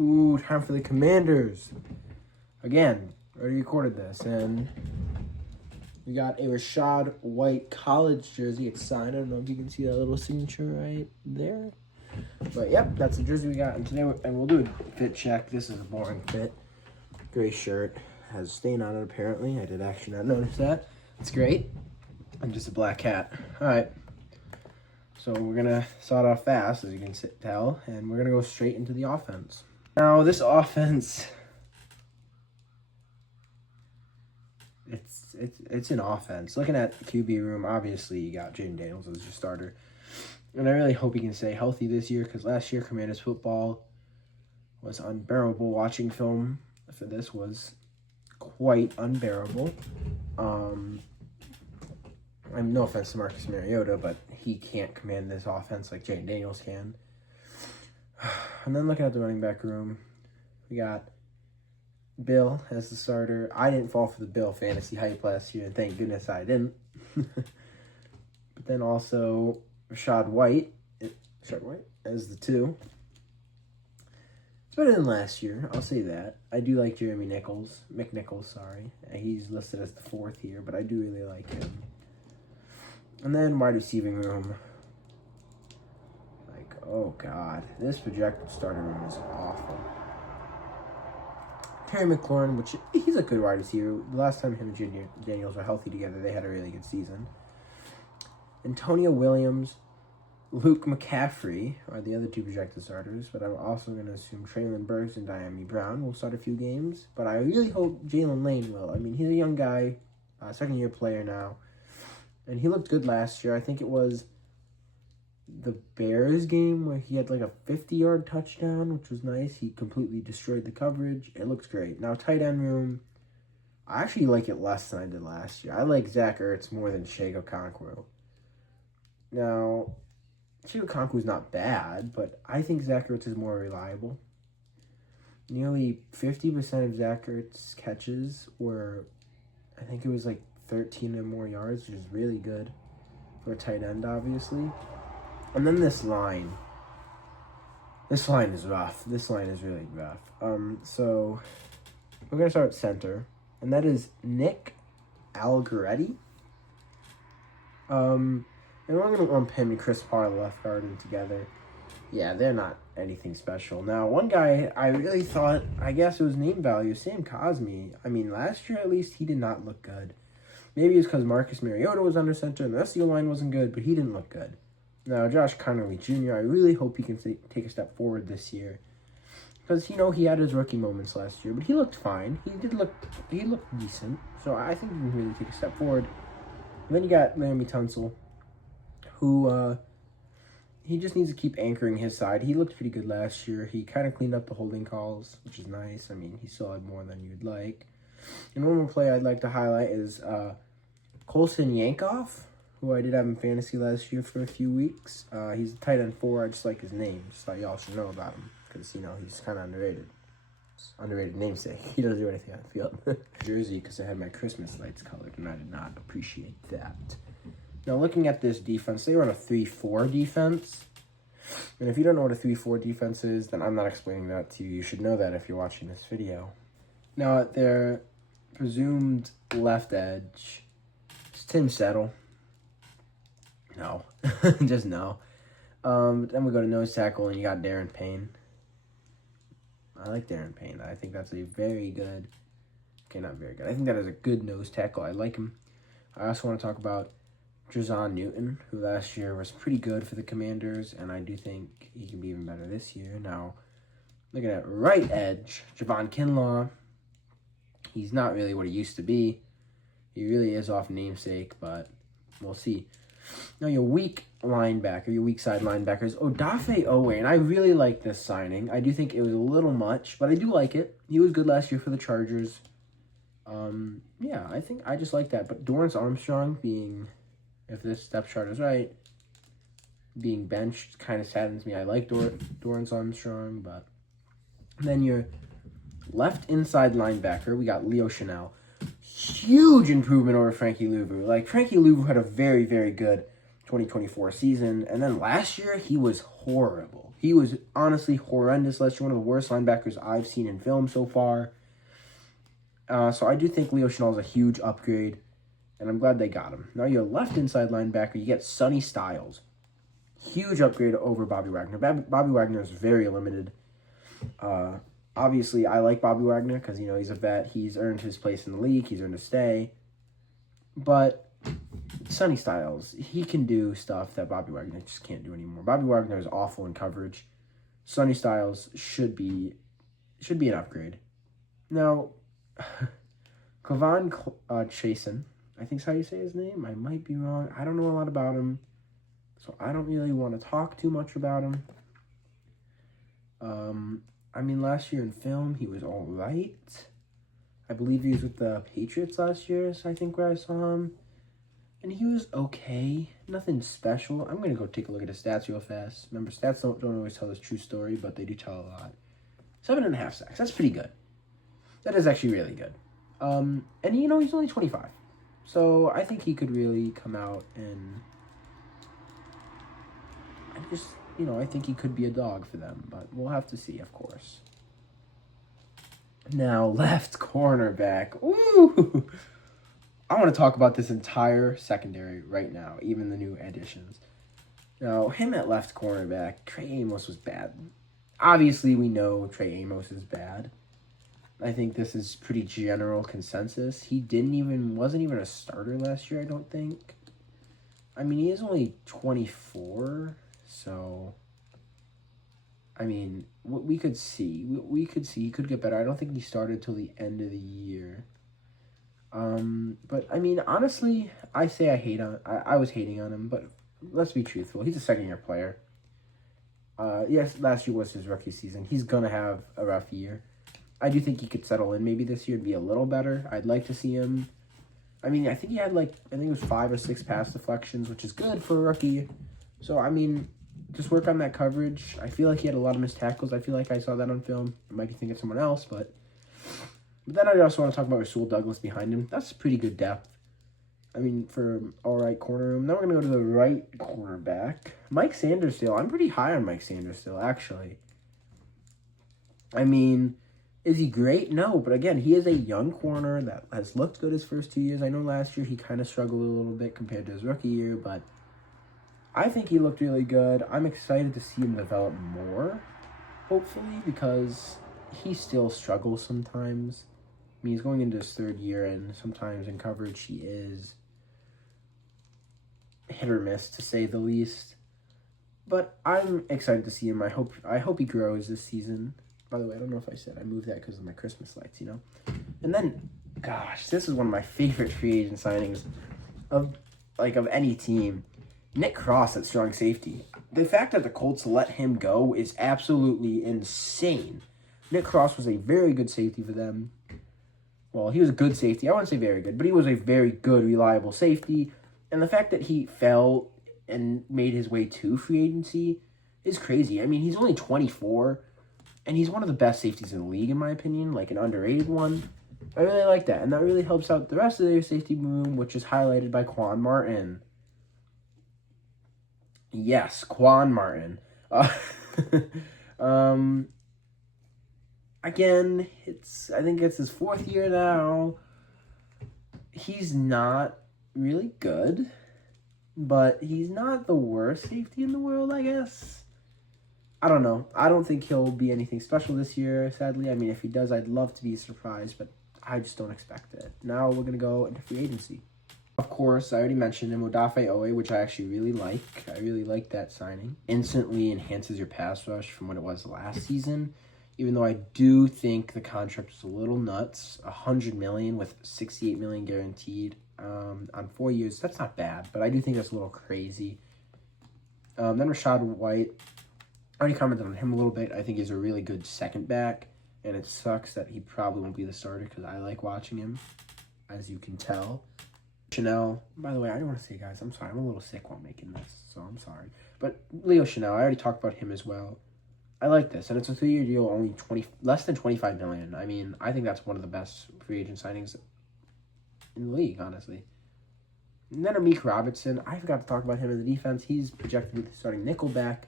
Ooh, time for the Commanders. Again, already recorded this, and we got a Rachaad White college jersey. It's signed. I don't know if you can see that little signature right there. But yep, that's the jersey we got. And today, we'll do a fit check. This is a boring fit. Gray shirt. Has a stain on it, apparently. I did actually not notice that. It's great. And just a black hat. Alright. So we're going to start off fast, as you can tell. And we're going to go straight into the offense. Now, this offense... It's an offense. Looking at the QB room, obviously you got Jayden Daniels as your starter. And I really hope he can stay healthy this year, because last year Commanders football was unbearable. Watching film for this was quite unbearable. I'm no offense to Marcus Mariota, but he can't command this offense like Jayden Daniels can. And then looking at the running back room, we got Bill as the starter. I didn't fall for the Bill fantasy hype last year, and thank goodness I didn't. But then also Rachaad White as the 2. It's better than last year, I'll say that. I do like Jeremy McNichols, sorry. He's listed as the 4th here, but I do really like him. And then wide receiving room. Like, oh God, this projected starter room is awful. Terry McLaurin, which he's a good wide receiver. The last time him and Jayden Daniels were healthy together, they had a really good season. Antonio Williams, Luke McCaffrey are the other 2 projected starters, but I'm also going to assume Treylon Burks and Dyami Brown will start a few games. But I really hope Jalen Lane will. I mean, he's a young guy, second-year player now, and he looked good last year. I think it was the Bears game where he had like a 50-yard touchdown, which was nice. He completely destroyed the coverage. It looks great. Now, tight end room, I actually like it less than I did last year. I like Zach Ertz more than Chig Okonkwo. Now, Chig Okonkwo's not bad, but I think Zach Ertz is more reliable. Nearly 50% of Zach Ertz's catches were, I think it was like 13 or more yards, which is really good for a tight end, obviously. And then this line is rough. This line is really rough. So we're going to start at center, and that is Nick Allegretti. And we're going to lump him and Chris Parr, left guard, in together. Yeah, they're not anything special. Now, one guy I really thought, I guess it was name value, Sam Cosmi. I mean, last year at least, he did not look good. Maybe it's because Marcus Mariota was under center and the rest of the line wasn't good, but he didn't look good. Now, Josh Connerly Jr., I really hope he can take a step forward this year. Because, he had his rookie moments last year, but he looked fine. He looked decent. So I think he can really take a step forward. And then you got Laremy Tunsil, who, he just needs to keep anchoring his side. He looked pretty good last year. He kind of cleaned up the holding calls, which is nice. I mean, he still had more than you'd like. And one more play I'd like to highlight is Colson Yankoff, who I did have in fantasy last year for a few weeks. He's a tight end 4. I just like his name. Just thought y'all should know about him because, he's kind of underrated. It's underrated namesake. He doesn't do anything on the field. Jersey, because I had my Christmas lights colored, and I did not appreciate that. Now, looking at this defense, they run a 3-4 defense. And if you don't know what a 3-4 defense is, then I'm not explaining that to you. You should know that if you're watching this video. Now, at their presumed left edge, it's Tim Settle. No. Just no. Then we go to nose tackle, and you got Darren Payne. I like Darren Payne. I think that's a very good... Okay, not very good. I think that is a good nose tackle. I like him. I also want to talk about Drazon Newton, who last year was pretty good for the Commanders, and I do think he can be even better this year. Now, looking at right edge, Javon Kinlaw. He's not really what he used to be. He really is off namesake, but we'll see. Now, your weak side linebacker is Odafe Oweh, and I really like this signing. I do think it was a little much, but I do like it. He was good last year for the Chargers. Yeah, I think I just like that. But Dorrance Armstrong being, if this depth chart is right, being benched kind of saddens me. I like Dorrance Armstrong, but then your left inside linebacker, we got Leo Chenal. Huge improvement over Frankie Louvu. Like, Frankie Louvu had a very, very good 2024 season. And then last year, he was horrible. He was honestly horrendous last year. One of the worst linebackers I've seen in film so far. So I do think Leo Chenal is a huge upgrade, and I'm glad they got him. Now your left inside linebacker, you get Sonny Styles. Huge upgrade over Bobby Wagner. Bobby Wagner is very limited. Obviously, I like Bobby Wagner because, he's a vet. He's earned his place in the league. He's earned a stay. But Sonny Styles, he can do stuff that Bobby Wagner just can't do anymore. Bobby Wagner is awful in coverage. Sonny Styles should be an upgrade. Now, Kevon Chaisson, I think is how you say his name. I might be wrong. I don't know a lot about him, so I don't really want to talk too much about him. Last year in film, he was all right. I believe he was with the Patriots last year, so I think where I saw him. And he was okay. Nothing special. I'm going to go take a look at his stats real fast. Remember, stats don't always tell the true story, but they do tell a lot. 7.5 sacks. That's pretty good. That is actually really good. And he's only 25. So I think he could really come out and I think he could be a dog for them, but we'll have to see, of course. Now, left cornerback. Ooh! I want to talk about this entire secondary right now, even the new additions. Now, him at left cornerback, Trey Amos was bad. Obviously, we know Trey Amos is bad. I think this is pretty general consensus. He wasn't even a starter last year, I don't think. He is only 24, so we could see. We could see he could get better. I don't think he started till the end of the year. But honestly, I was hating on him, but let's be truthful. He's a second-year player. Yes, last year was his rookie season. He's gonna have a rough year. I do think he could settle in maybe this year and be a little better. I'd like to see him. I think he had it was 5 or 6 pass deflections, which is good for a rookie. So, just work on that coverage. I feel like he had a lot of missed tackles. I feel like I saw that on film. I might be thinking of someone else, but then I also want to talk about Rasul Douglas behind him. That's pretty good depth. For all right corner room. Now we're going to go to the right cornerback. Mike Sanderstill. I'm pretty high on Mike Sanderstill, actually. Is he great? No, but again, he is a young corner that has looked good his first 2 years. I know last year he kind of struggled a little bit compared to his rookie year, but I think he looked really good. I'm excited to see him develop more, hopefully, because he still struggles sometimes. He's going into his 3rd year, and sometimes in coverage he is hit or miss, to say the least. But I'm excited to see him. I hope he grows this season. By the way, I don't know if I said I moved that because of my Christmas lights, And then, gosh, this is one of my favorite free agent signings of any team. Nick Cross at strong safety. The fact that the Colts let him go is absolutely insane. Nick Cross was a very good safety for them. Well, he was a good safety. I wouldn't say very good, but he was a very good, reliable safety. And the fact that he fell and made his way to free agency is crazy. He's only 24, and he's one of the best safeties in the league, in my opinion, an underrated one. I really like that, and that really helps out the rest of their safety room, which is highlighted by Quan Martin. Yes, Quan Martin. Again, I think it's his 4th year now. He's not really good, but he's not the worst safety in the world, I guess. I don't know. I don't think he'll be anything special this year, sadly. If he does, I'd love to be surprised, but I just don't expect it. Now we're going to go into free agency. Of course, I already mentioned him, Odafe Owe, which I actually really like. I really like that signing. Instantly enhances your pass rush from what it was last season, even though I do think the contract was a little nuts. $100 million with $68 million guaranteed on 4 years. That's not bad, but I do think that's a little crazy. Then Rachaad White. I already commented on him a little bit. I think he's a really good second back, and it sucks that he probably won't be the starter because I like watching him, as you can tell. Chenal, by the way, I don't want to say, guys, I'm sorry. I'm a little sick while making this, so I'm sorry. But Leo Chenal, I already talked about him as well. I like this, and it's a 3-year deal, only less than $25 million. I think that's one of the best free agent signings in the league, honestly. And then Amik Robertson. I forgot to talk about him in the defense. He's projected to be starting nickelback.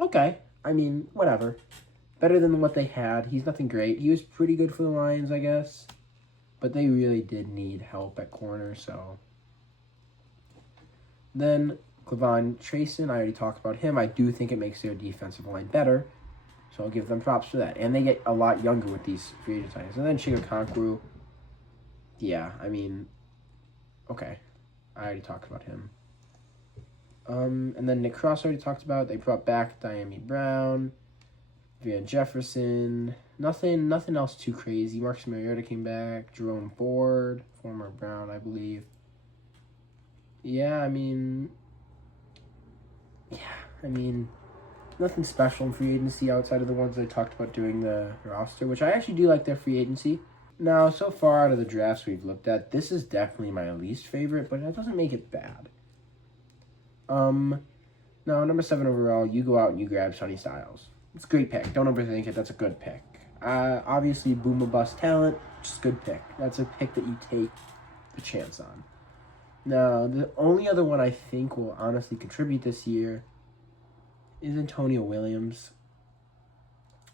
Okay. I mean, whatever. Better than what they had. He's nothing great. He was pretty good for the Lions, I guess. But they really did need help at corner, so. Then Clavon Chasen, I already talked about him. I do think it makes their defensive line better. So I'll give them props for that. And they get a lot younger with these free agent signings. And then Chiga Konkuru. Yeah, I mean, okay. I already talked about him. And then Nick Cross already talked about. They brought back Diami Brown, Van Jefferson. Nothing else too crazy. Marcus Mariota came back. Jerome Ford, former Brown, I believe. Yeah, I mean, nothing special in free agency outside of the ones I talked about doing the roster, which I actually do like their free agency. Now, so far out of the drafts we've looked at, this is definitely my least favorite, but that doesn't make it bad. Now, number 7 overall, you go out and you grab Sonny Styles. It's a great pick. Don't overthink it. That's a good pick. Obviously, boom or bust talent, just a good pick. That's a pick that you take a chance on. Now, the only other one I think will honestly contribute this year is Antonio Williams.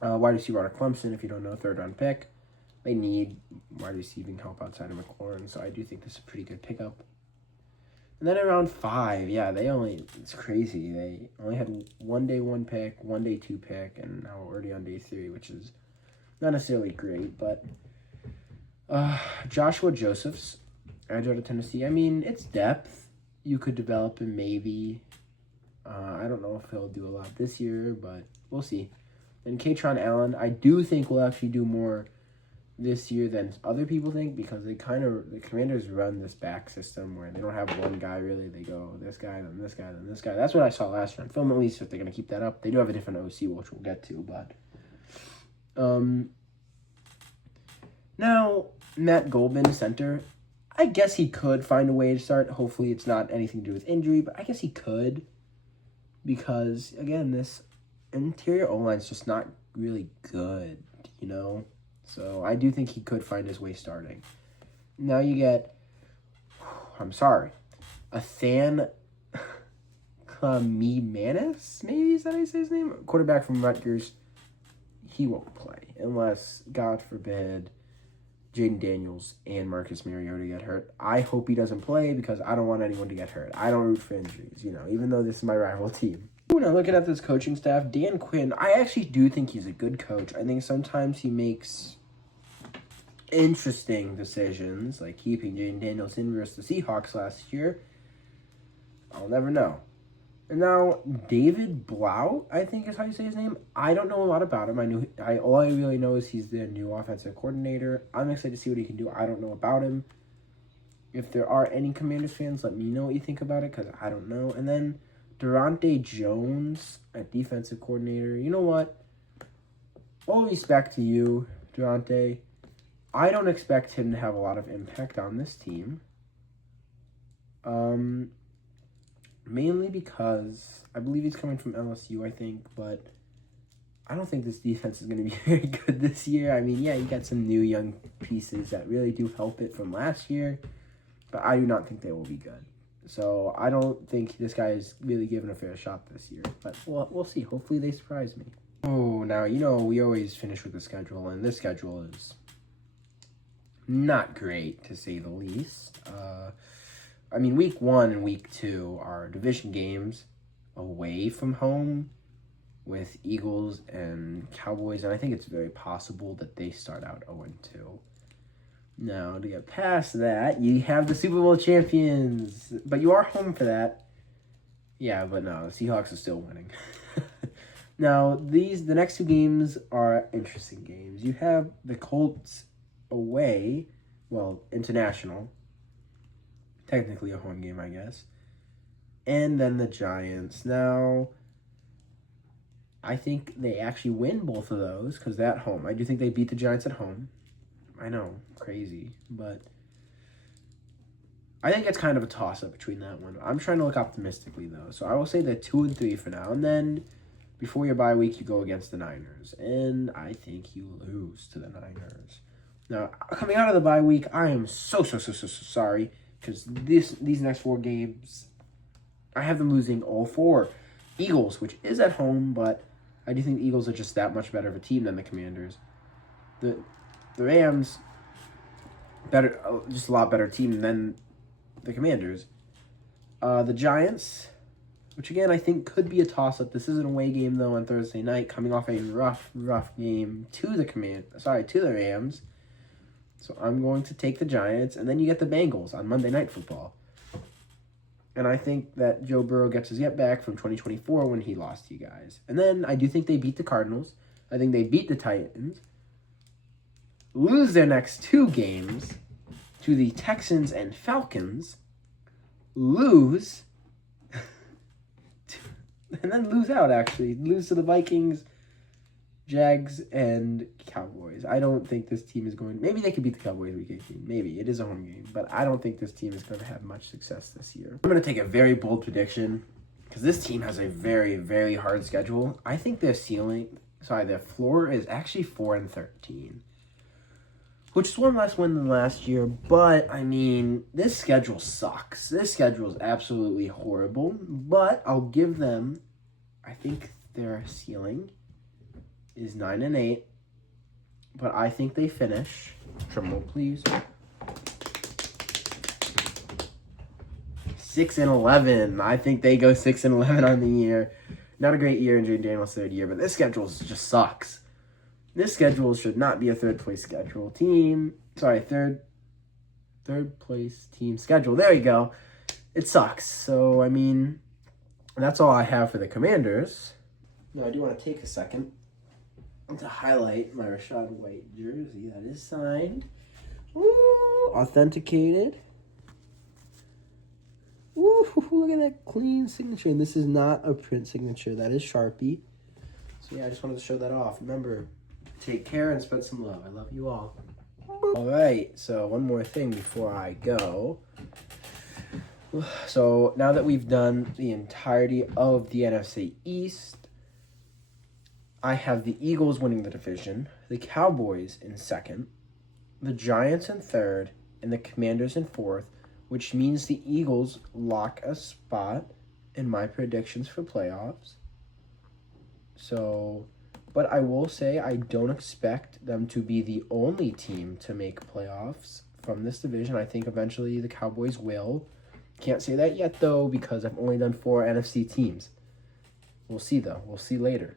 Wide receiver out of Clemson, if you don't know, 3rd-round pick. They need wide receiving help outside of McLaurin, so I do think this is a pretty good pickup. And then around 5, yeah, it's crazy. They only had one day 1 pick, 1 day 2 pick, and now we're already on day 3, which is not necessarily great, but Joshua Josephs, edge out of Tennessee. I mean, it's depth. You could develop him maybe. I don't know if he'll do a lot this year, but we'll see. And Katron Allen, I do think will actually do more this year than other people think, because the Commanders run this back system where they don't have one guy really. They go this guy, then this guy, then this guy. That's what I saw last year on film, at least, if they're going to keep that up. They do have a different OC, which we'll get to, but now Matt Goldman, center. I guess he could find a way to start. Hopefully it's not anything to do with injury, but I guess he could, because again, this interior O-line is just not really good, you know? So I do think he could find his way starting. Now you get, Athan Kamimanis, maybe is that how you say his name? Quarterback from Rutgers. He won't play unless, God forbid, Jaden Daniels and Marcus Mariota get hurt. I hope he doesn't play because I don't want anyone to get hurt. I don't root for injuries, even though this is my rival team. Now looking at this coaching staff, Dan Quinn, I actually do think he's a good coach. I think sometimes he makes interesting decisions, like keeping Jaden Daniels in versus the Seahawks last year. I'll never know. And now David Blau, I think is how you say his name. I don't know a lot about him. All I really know is he's the new offensive coordinator. I'm excited to see what he can do. I don't know about him. If there are any Commanders fans, let me know what you think about it, because I don't know. And then Durante Jones at defensive coordinator. You know what? All respect to you, Durante. I don't expect him to have a lot of impact on this team. Mainly because I believe he's coming from LSU, I think, but I don't think this defense is going to be very good this year. I mean, yeah, you got some new young pieces that really do help it from last year, but I do not think they will be good. So I don't think this guy is really given a fair shot this year, but we'll see. Hopefully they surprise me. Oh, now, we always finish with the schedule, and this schedule is not great, to say the least. Week 1 and week 2 are division games away from home with Eagles and Cowboys, and I think it's very possible that they start out 0-2. Now, to get past that, you have the Super Bowl champions, but you are home for that. Yeah, but no, the Seahawks are still winning. Now, the next 2 games are interesting games. You have the Colts away, international. Technically a home game, I guess. And then the Giants. Now, I think they actually win both of those because they're at home. I do think they beat the Giants at home. I know, crazy. But I think it's kind of a toss-up between that one. I'm trying to look optimistically, though. So I will say that 2-3 for now. And then before your bye week, you go against the Niners. And I think you lose to the Niners. Now, coming out of the bye week, I am so sorry. because these next 4 games, I have them losing all 4. Eagles, which is at home, but I do think the Eagles are just that much better of a team than the Commanders. The Rams, just a lot better team than the Commanders. The Giants, which again I think could be a toss-up. This is an away game though on Thursday night, coming off a rough game to the Rams. So I'm going to take the Giants, and then you get the Bengals on Monday Night Football. And I think that Joe Burrow gets his get back from 2024 when he lost to you guys. And then I do think they beat the Cardinals. I think they beat the Titans. Lose their next 2 games to the Texans and Falcons. Lose. And then lose out, actually. Lose to the Vikings, Jags, and Cowboys. I don't think this team is going... Maybe they could beat the Cowboys week 18. Maybe. It is a home game. But I don't think this team is going to have much success this year. I'm going to take a very bold prediction, because this team has a very, very hard schedule. I think their floor is actually 4-13. Which is 1 less win than last year. But, I mean, this schedule sucks. This schedule is absolutely horrible. But I'll give them... I think their ceiling is 9-8, but I think they finish. Drum roll, please. 6-11. I think they go 6-11 on the year. Not a great year in Jane Daniels' 3rd year, but this schedule just sucks. This schedule should not be a 3rd place schedule. Third place team schedule. There you go. It sucks. So I mean, that's all I have for the Commanders. Now I do want to take a second to highlight my Rachaad White jersey that is signed. Ooh, authenticated. Ooh, look at that clean signature. And this is not a print signature. That is Sharpie. So yeah, I just wanted to show that off. Remember, take care and spread some love. I love you all. All right, so one more thing before I go. So now that we've done the entirety of the NFC East, I have the Eagles winning the division, the Cowboys in 2nd, the Giants in 3rd, and the Commanders in 4th, which means the Eagles lock a spot in my predictions for playoffs. So, but I will say I don't expect them to be the only team to make playoffs from this division. I think eventually the Cowboys will. Can't say that yet, though, because I've only done 4 NFC teams. We'll see, though. We'll see later.